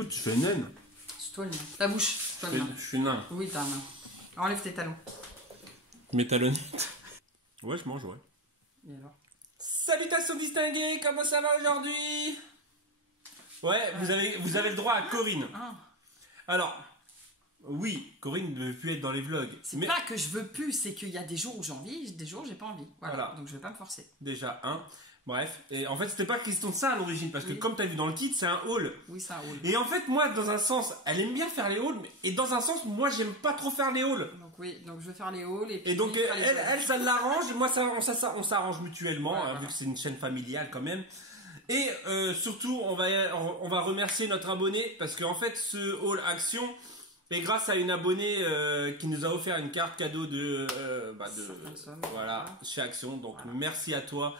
écoute, je fais naine. C'est toi le nain. Ta bouche, c'est toi le nain. Je suis nain. Oui, t'as un nain. Enlève tes talons. Mes talonnettes. Ouais, je mange, ouais. Et alors? Salutations distinguées, comment ça va aujourd'hui? Ouais, vous avez le droit à Corinne. Ah. Alors, oui, Corinne ne veut plus être dans les vlogs. C'est pas que je veux plus, c'est qu'il y a des jours où j'ai envie, des jours où j'ai pas envie. Voilà. Donc je vais pas me forcer. Déjà, un. Bref. Et en fait, c'était pas question de ça à l'origine, parce que comme tu as vu dans le titre, c'est un haul. Oui, c'est un haul. Et en fait, moi, dans un sens, elle aime bien faire les hauls, et dans un sens, moi, j'aime pas trop faire les hauls. Donc oui, donc je vais faire les hauls. Et donc, elle, ça l'arrange, et moi, on s'arrange mutuellement, ouais, vu que c'est une chaîne familiale quand même. Et surtout, on va remercier notre abonné, parce qu'en fait, ce haul action est grâce à une abonnée qui nous a offert une carte cadeau voilà, chez Action. Donc, merci à toi.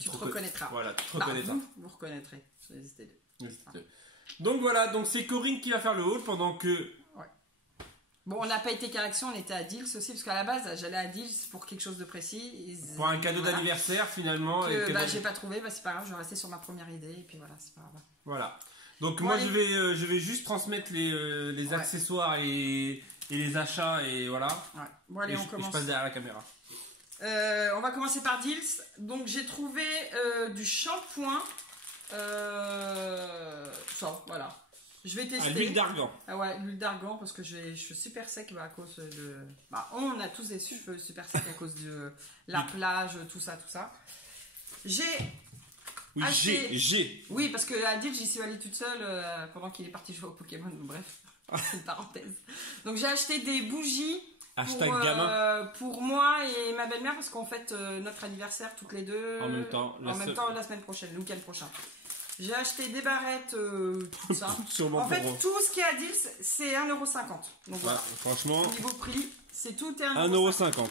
Tu te reconnaîtras. Voilà, tu te reconnaîtras. Vous reconnaîtrez. Donc voilà, donc c'est Corinne qui va faire le haul pendant que... Ouais. Bon, on n'a pas été qu'à Action, on était à Deals aussi, parce qu'à la base, j'allais à Deals pour quelque chose de précis. Pour un cadeau d'anniversaire, finalement. J'ai pas trouvé, c'est pas grave, je vais rester sur ma première idée, et puis voilà, c'est pas grave. Voilà. Donc moi, je vais juste transmettre les accessoires et les achats, et voilà. Ouais. Bon, allez, on commence. Je passe derrière la caméra. On va commencer par Deals. Donc j'ai trouvé du shampoing. Ça, voilà. Je vais tester. L'huile d'argan. Ah ouais, l'huile d'argan parce que je suis super sec à cause de. Bah, on a tous des cheveux super secs à cause de la plage, tout ça. Oui, parce que à Deals, j'y suis allée toute seule pendant qu'il est parti jouer au Pokémon. Bref, c'est une parenthèse. Donc j'ai acheté des bougies. Pour moi et ma belle-mère parce qu'on fête notre anniversaire toutes les deux en même temps la semaine prochaine, le week-end prochain. J'ai acheté des barrettes, tout ça. En fait, tout ce qui est à Deals, c'est 1,50 €. Donc voilà. Franchement, au niveau prix, c'est tout est 1,50 €.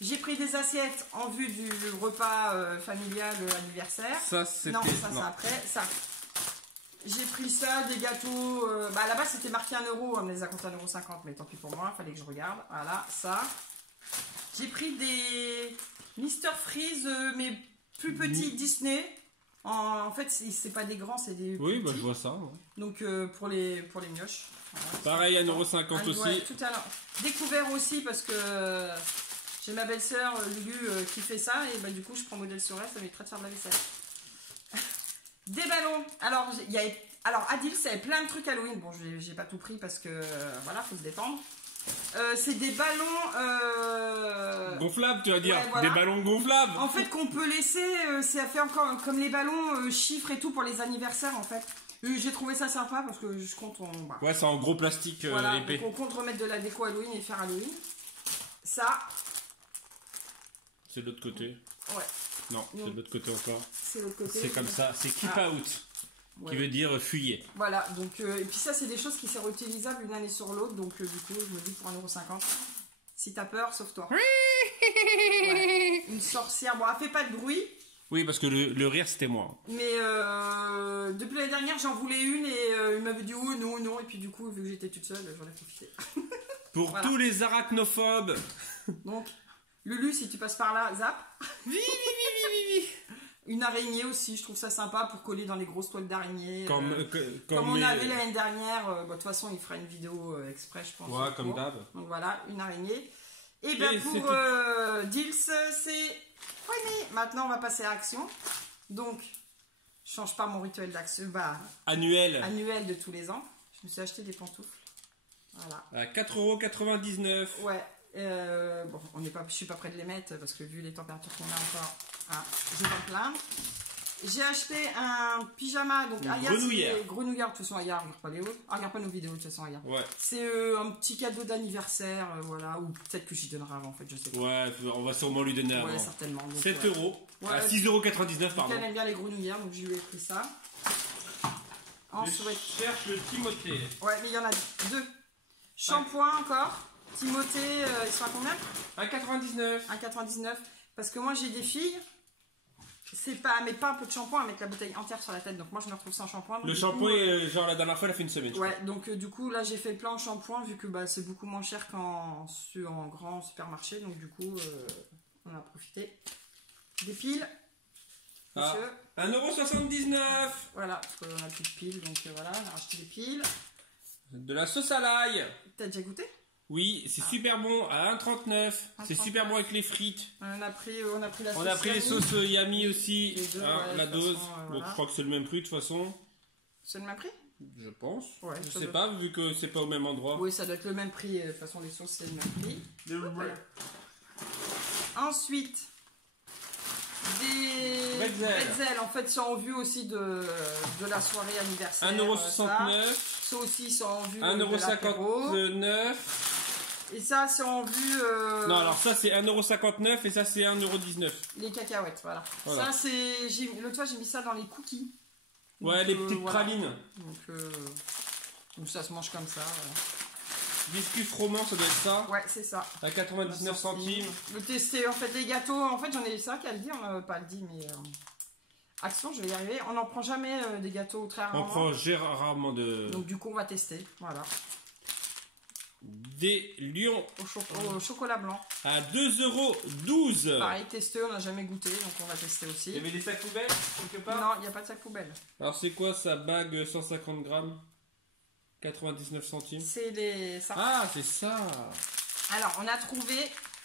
J'ai pris des assiettes en vue du repas familial anniversaire. Ça, c'est après. Ça. J'ai pris ça, des gâteaux. À la base, c'était marqué 1 €. On me les a comptés 1,50 €, mais tant pis pour moi, il fallait que je regarde. Voilà, ça. J'ai pris des Mr Freeze, mais plus petits Disney. En fait, c'est pas des grands, c'est des. Oui, petits. Je vois ça. Ouais. Donc, pour les mioches. Voilà, pareil, 1,50 € aussi. Ouais, tout à l'heure. Découvert aussi parce que j'ai ma belle-sœur, Lulu, qui fait ça. Et du coup, je prends modèle sur elle, ça m'éviterait de faire de la vaisselle. Des ballons. Alors à Deals, il y avait plein de trucs Halloween. Bon, j'ai pas tout pris parce que voilà, faut se détendre. C'est des ballons gonflables, tu vas dire. Ouais, voilà. Des ballons gonflables. En fait, qu'on peut laisser. Ça fait encore comme les ballons chiffres et tout pour les anniversaires en fait. J'ai trouvé ça sympa parce que je compte Ouais, c'est en gros plastique voilà, épais. Donc on compte remettre de la déco Halloween et faire Halloween. Ça. C'est de l'autre côté. Ouais. Non, c'est de l'autre côté encore. C'est l'autre côté. C'est comme ça, c'est keep out. Ouais. Qui veut dire fuyer. Voilà, donc et puis ça c'est des choses qui sont réutilisables une année sur l'autre, donc du coup je me dis pour 1,50 €. Si t'as peur, sauve-toi. Ouais. Une sorcière, bon elle fait pas de bruit. Oui, parce que le rire c'était moi. Mais depuis l'année dernière j'en voulais une et il m'avait dit oh non, et puis du coup vu que j'étais toute seule j'en ai profité. Pour voilà. Tous les arachnophobes. Donc Lulu, si tu passes par là, zap. Oui. Une araignée aussi, je trouve ça sympa pour coller dans les grosses toiles d'araignée. Comme on avait l'année dernière, de toute façon il fera une vidéo exprès je pense. Ouais, comme d'hab. Donc voilà, une araignée. Et bien pour Deals, c'est... Oui, mais maintenant on va passer à Action. Donc, je change pas mon rituel d'action. Annuel de tous les ans. Je me suis acheté des pantoufles. Voilà. À 4,99 €. Ouais. Bon, je suis pas près de les mettre parce que vu les températures qu'on a encore, je vais me plaindre. J'ai acheté un pyjama, donc grenouillère. De toute façon, Aya regarde pas les autres. Regarde pas nos vidéos de toute façon, Aya. Ouais. C'est un petit cadeau d'anniversaire, voilà, ou peut-être que j'y donnerai avant, en fait, je sais pas. Ouais, on va sûrement lui donner avant. Ouais, certainement. Donc, 7 €. Ouais, à 6,99 €, pardon. Elle aime bien les grenouillères, donc je lui ai pris ça. Ensuite, je cherche le Timothée. Ouais, mais il y en a deux. Shampoing encore. Timothée, ils sont à combien? À 99. À 99. Parce que moi j'ai des filles, c'est pas, mais pas un peu de shampoing, à mettre la bouteille entière sur la tête. Donc moi je me retrouve sans shampoing. Le shampoing, genre la dernière fois, elle a fait une semaine. Ouais, donc du coup là j'ai fait le plein en shampoing vu que c'est beaucoup moins cher qu'en grand supermarché. Donc du coup on a profité. Des piles. Ah, monsieur. 1,79 €. Voilà, parce qu'on a plus de piles, donc voilà, on a racheté des piles. De la sauce à l'ail. T'as déjà goûté? Oui, c'est super bon à 1,39 €. C'est super bon avec les frites. On a pris la sauce. On a pris les Yami. sauces Yami aussi. Les deux, Hein, ouais, la de toute dose. façon, Donc voilà. je crois que c'est le même prix de toute façon. C'est le même prix? Je pense. Ouais, je ça sais doit- pas vu que c'est pas au même endroit. Oui, ça doit être le même prix. De toute façon, les sauces, c'est le même prix. Voilà. Ensuite, des Bretzel. En fait, c'est en vue aussi de la soirée anniversaire. 1,69 €. Ça aussi, c'est en vue de l'apéro. 1,59 €. Et ça, c'est en vue... Non, alors ça c'est 1,59 € et ça c'est 1,19 €. les cacahuètes, voilà. Voilà. Ça, c'est... L'autre fois, j'ai mis ça dans les cookies. Ouais, Donc, les petites voilà. pralines. Donc ça se mange comme ça. Voilà. Biscuits froment, ça doit être ça. Ouais, c'est ça. À 99 centimes. Le tester, en fait, les gâteaux. En fait, j'en ai... C'est vrai qu'elle le dit, on n'a pas le dit, mais... Action, je vais y arriver. On n'en prend jamais des gâteaux très rarement. On prend rarement de... Donc du coup, on va tester. Voilà. Des lions Au chocolat blanc. à 2,12 €. Pareil, testé, on n'a jamais goûté, donc on va tester aussi. Il y avait des sacs poubelles quelque part? Non, il n'y a pas de sac poubelle. Alors c'est quoi ça? Bague 150 grammes 99 centimes. C'est les... ça. Ah, c'est ça. Alors, on a trouvé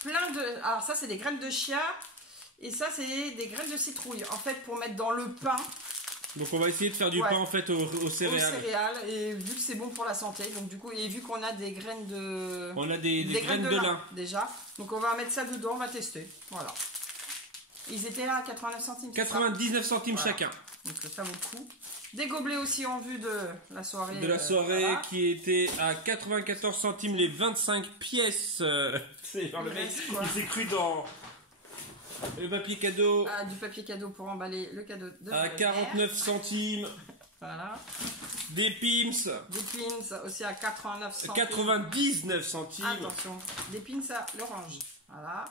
plein de... Alors ça, c'est des graines de chia. Et ça, c'est des graines de citrouille. En fait, pour mettre dans le pain. Donc on va essayer de faire du Ouais. pain en fait aux céréales. Aux céréales. Et vu que c'est bon pour la santé. Donc du coup, et vu qu'on a des graines de... On a des graines de lin. déjà. Donc on va mettre ça dedans, on va tester. Voilà. Ils étaient là à 89 centimes. c'est ça 99 centimes Voilà. chacun. Donc ça vaut le coup. Des gobelets aussi en vue de la soirée. De la soirée voilà. qui était à 94 centimes les 25 pièces. C'est genre le Il mec, reste quoi il s'est cru dans le papier cadeau Ah, du papier cadeau pour emballer le cadeau de à Noël. 49 centimes. Voilà. Des Pims Des pins aussi à 89 centimes. 99 centimes. Attention. Des pins à l'orange. Voilà.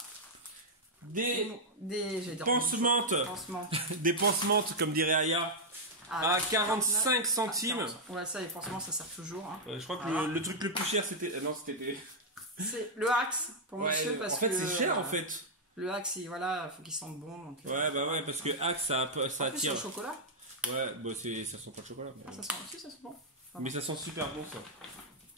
Des j'ai dit pansements. pansements. Des pansements comme dirait Aya à 45 centimes. 40. Ouais, ça, les pansements, ça sert toujours. Hein. Je crois que Voilà. le truc le plus cher c'était... non, c'était... C'est le axe pour monsieur parce en fait que... c'est cher en fait. Le axe, il faut qu'il sente bon. Donc, Ouais bah ouais parce que Axe ça en plus, attire. au chocolat. Ouais bah ça sent pas le chocolat. Mais, Ça sent aussi, ça sent bon. mais ça sent super bon ça.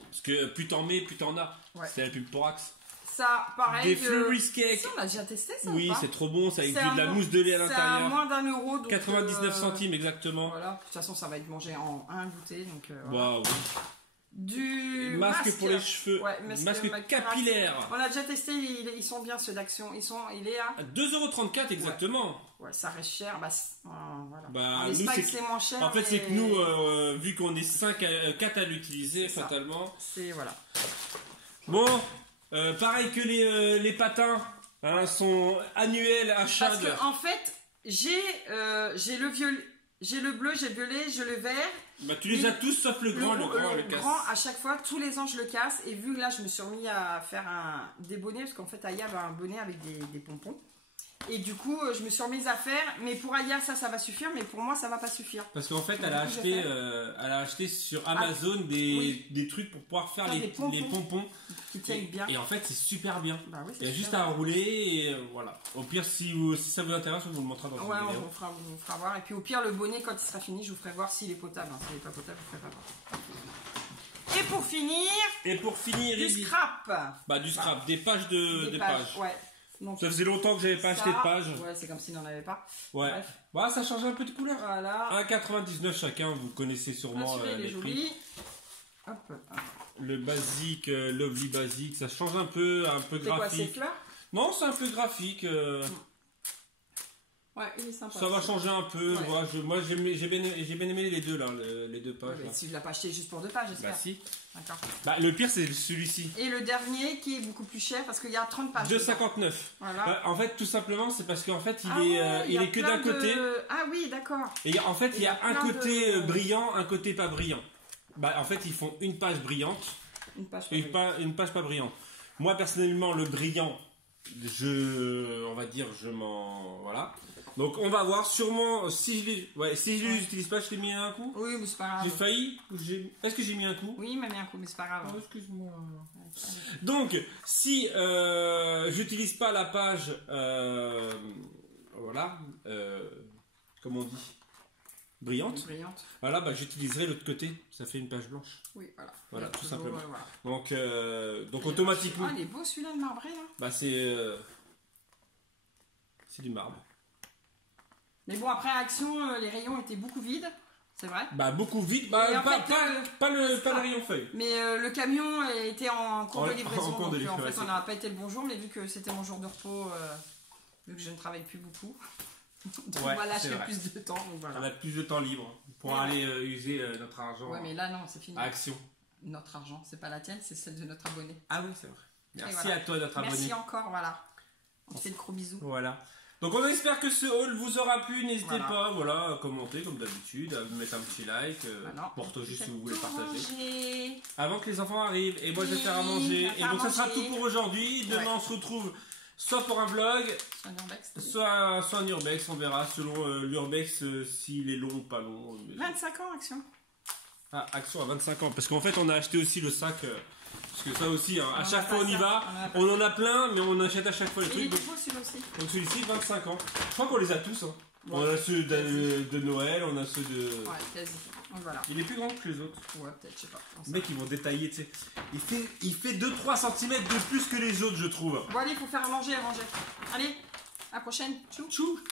Parce que plus t'en mets plus t'en as. Ouais. C'est la pub pour Axe. Ça, pareil. Des Flurries Cake. Ça, on a déjà testé ça Oui ou pas c'est trop bon ça avec C'est de la un- mousse de lait à C'est à l'intérieur. moins d'1 €. Donc, 99 centimes exactement. Voilà, de toute façon, ça va être mangé en un goûter. Donc, voilà. Waouh. Du Masque pour les cheveux. Ouais, masque capillaire. On a déjà testé, ils sont bien ceux d'Action. Il est à... À 2,34 € exactement. Ouais, ça reste cher. Bah, voilà. Bah, les nous, spikes, c'est- c'est moins cher. En fait c'est mais que nous vu qu'on est 4 à l'utiliser C'est ça. fatalement. C'est, voilà. Bon, pareil que les patins hein, sont annuels achats. Parce que, en fait, j'ai le violet. J'ai le bleu, j'ai le violet, j'ai le vert. Bah, tu les as tous sauf le grand, le casse. grand, à chaque fois, tous les ans, je le casse. Et vu que là, je me suis remis à faire des bonnets, parce qu'en fait, Aya avait un bonnet avec des pompons. Et du coup, je me suis remise à faire. Mais pour Aya, ça va suffire. Mais pour moi, ça va pas suffire. Parce qu'en fait, Donc, elle a du coup, j'ai acheté sur Amazon oui. des trucs pour pouvoir faire Faire les des pompons. les pompons. Qui tiennent bien. Et en fait, c'est super bien. Bah oui, Il y a c'est juste super à bien. rouler et voilà. Au pire, si ça vous intéresse, on vous le montrera dans Ouais, une on vidéo. vous fera voir. Et puis au pire, le bonnet, quand il sera fini, je vous ferai voir s'il est potable. Hein. S'il n'est pas potable, je vous ferai pas voir. Et pour finir, Et pour finir, du Izzy- scrap. Bah, du scrap, des pages de Des pages. Ouais. Donc, Ça faisait longtemps que j'avais pas ça, acheté de pages. Ouais, c'est comme s'il n'en avait pas. Ouais. Bref. Bah, ça change un peu de couleur. Voilà. 1,99 chacun, vous connaissez sûrement Celui-là, il est les prix. joli. Hop. Le basique, Lovely Basique, ça change un peu C'est quoi, c'est graphique. fleurs? Non, c'est un peu graphique. Ouais, il est sympa. Ça va changer un peu. Ouais. Moi, j'ai bien aimé les deux là, les deux Ouais, pages. mais là. tu ne l'as pas acheté juste pour 2 pages, Bah j'espère. si. D'accord. Bah, le pire c'est celui-ci. Et le dernier qui est beaucoup plus cher parce qu'il y a 30 pages. 2,59. Voilà. Bah, en fait, tout simplement, c'est parce qu'en fait, Ah ouais, il y a est que plein d'un côté. Ah oui, d'accord. Et en fait, il y a un plein côté de- brillant, un côté pas brillant. Bah, en fait, ils font une page brillante Une page. et une page pas brillante. Moi, personnellement, le brillant, on va dire, je m'en, voilà. Donc, on va voir. Sûrement, si je les utilise pas, je l'ai mis un coup. Oui, mais c'est pas grave. J'ai failli. Est-ce que j'ai mis un coup? Oui, mais bien un coup, mais c'est pas grave. Oh, excuse-moi. Donc, si j'utilise pas la page, voilà, comme on dit, brillante. Brillante. Voilà, bah, j'utiliserai l'autre côté, ça fait une page blanche. Oui, voilà. Voilà, tout toujours, simplement. voilà. Donc automatiquement, Ah, il est beau celui-là, le marbré. Hein. bah, c'est du marbre. Mais bon, après Action, les rayons étaient beaucoup vides, c'est vrai. Bah, beaucoup vite, bah, Et en pas, fait, pas le rayon feuille. Mais le camion était en cours de En livraison. cours de donc, livraison, en fait, on ouais, n'aura pas été le bonjour, mais vu que c'était mon jour de repos, vu que je ne travaille plus beaucoup, donc Ouais, voilà, je c'est fais vrai. plus de temps. Donc voilà. On a plus de temps libre pour Et aller user notre argent Ouais, mais là, non, c'est fini. à Action. Notre argent, c'est pas la tienne, c'est celle de notre abonné. Ah oui, c'est vrai. Merci voilà. à toi, notre abonné. Merci encore, voilà. On te fait de gros bisous. Voilà. Donc on espère que ce haul vous aura plu. N'hésitez Voilà. pas, voilà, à commenter comme d'habitude, à mettre un petit like, Voilà. partager si Faites vous voulez tout partager. manger. Avant que les enfants arrivent, et moi je vais Oui, faire à manger. on va Et faire donc à ça sera manger. tout pour aujourd'hui. Demain Ouais. on se retrouve soit pour un vlog, Sur un urbex, oui. soit un urbex. On verra selon l'urbex s'il est long ou pas long. 25 ans, Action. Ah, Action à 25 ans. Parce qu'en fait on a acheté aussi le sac. Parce que ça aussi, hein, à On chaque a fois pas on y ça, va. on a pas On en a plein, mais on achète à chaque fois les Il est trucs. beau celui-là aussi. Donc celui-ci 25 ans. Je crois qu'on les a tous. Hein. Ouais. On a ceux de Noël, on a ceux de... Ouais, quasi. Donc voilà. Il est plus grand que les autres. Ouais, peut-être, je sais pas. On sait Les mecs ils vont détailler, tu sais. Il fait 2-3 cm de plus que les autres, je trouve. Bon allez, il faut faire à manger, à manger. Allez, à la prochaine. Tchou. Tchou.